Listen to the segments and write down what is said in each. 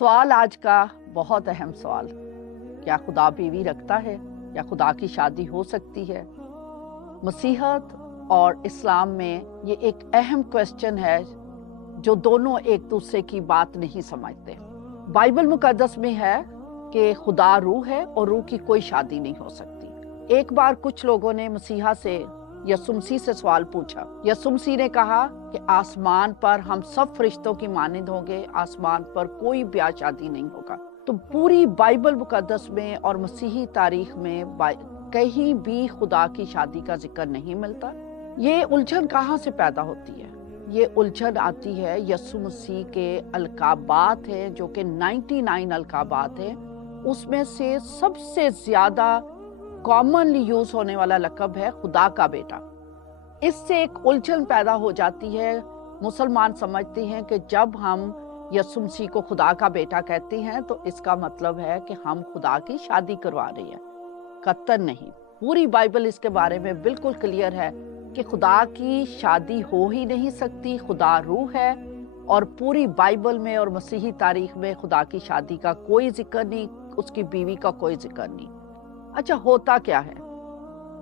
सवाल आज का बहुत अहम सवाल, क्या खुदा बीवी रखता है या खुदा की शादी हो सकती है? मसीहत और इस्लाम में ये एक अहम क्वेश्चन है जो दोनों एक दूसरे की बात नहीं समझते। बाइबल मुकद्दस में है कि खुदा रूह है और रूह की कोई शादी नहीं हो सकती। एक बार कुछ लोगों ने मसीहा से यसुह मसीह से सवाल पूछा। यसुह मसीह ने कहा कि आसमान पर हम सब फरिश्तों की मानिंद होंगे, आसमान पर कोई ब्याह शादी नहीं होगा। तो पूरी बाइबल मुकद्दस में और मसीही तारीख में कहीं भी खुदा की शादी का जिक्र नहीं मिलता। ये उलझन कहाँ से पैदा होती है? ये उलझन आती है यसुह मसीह के अलकाबात हैं, जो कि 99 अलकाबात हैं। उसमें से सबसे ज्यादा कॉमनली यूज होने वाला लक़ब है खुदा का बेटा। इससे एक उलझन पैदा हो जाती है। मुसलमान समझते हैं कि जब हम यसुह मसीह को खुदा का बेटा कहते हैं तो इसका मतलब है कि हम खुदा की शादी करवा रहे हैं। कतई नहीं। पूरी बाइबल इसके बारे में बिल्कुल क्लियर है कि खुदा की शादी हो ही नहीं सकती। खुदा रूह है और पूरी बाइबल में और मसीही तारीख में खुदा की शादी का कोई जिक्र नहीं, उसकी बीवी का कोई जिक्र नहीं। अच्छा, होता क्या है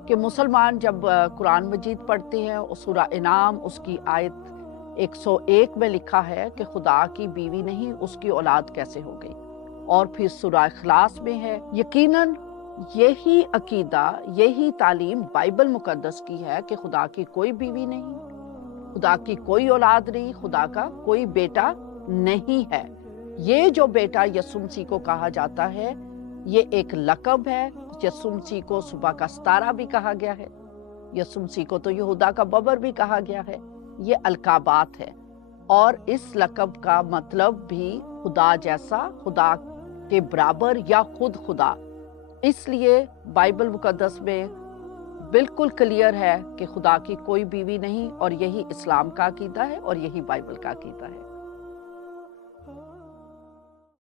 कि मुसलमान जब कुरान मजीद पढ़ते हैं और सूरा इनाम उसकी आयत 101 में लिखा है कि खुदा की बीवी नहीं, उसकी औलाद कैसे हो गई। और फिर सूरा इखलास में है। यकीनन यही अकीदा, यही तालीम बाइबल मुकद्दस की है कि खुदा की कोई बीवी नहीं, खुदा की कोई औलाद नहीं, खुदा का कोई बेटा नहीं है। ये जो बेटा यसुह मसीह को कहा जाता है, ये एक लक़ब है। यसुह मसीह को सुबह का सितारा भी कहा गया है। यसुह मसीह को तो यहूदा का बबर भी कहा गया है। ये अलकाबात है और इस लक़ब का मतलब भी खुदा जैसा, खुदा के बराबर या खुद खुदा। इसलिए बाइबल मुकद्दस में बिल्कुल क्लियर है कि खुदा की कोई बीवी नहीं, और यही इस्लाम का अकीदा है और यही बाइबल का अकीदा है।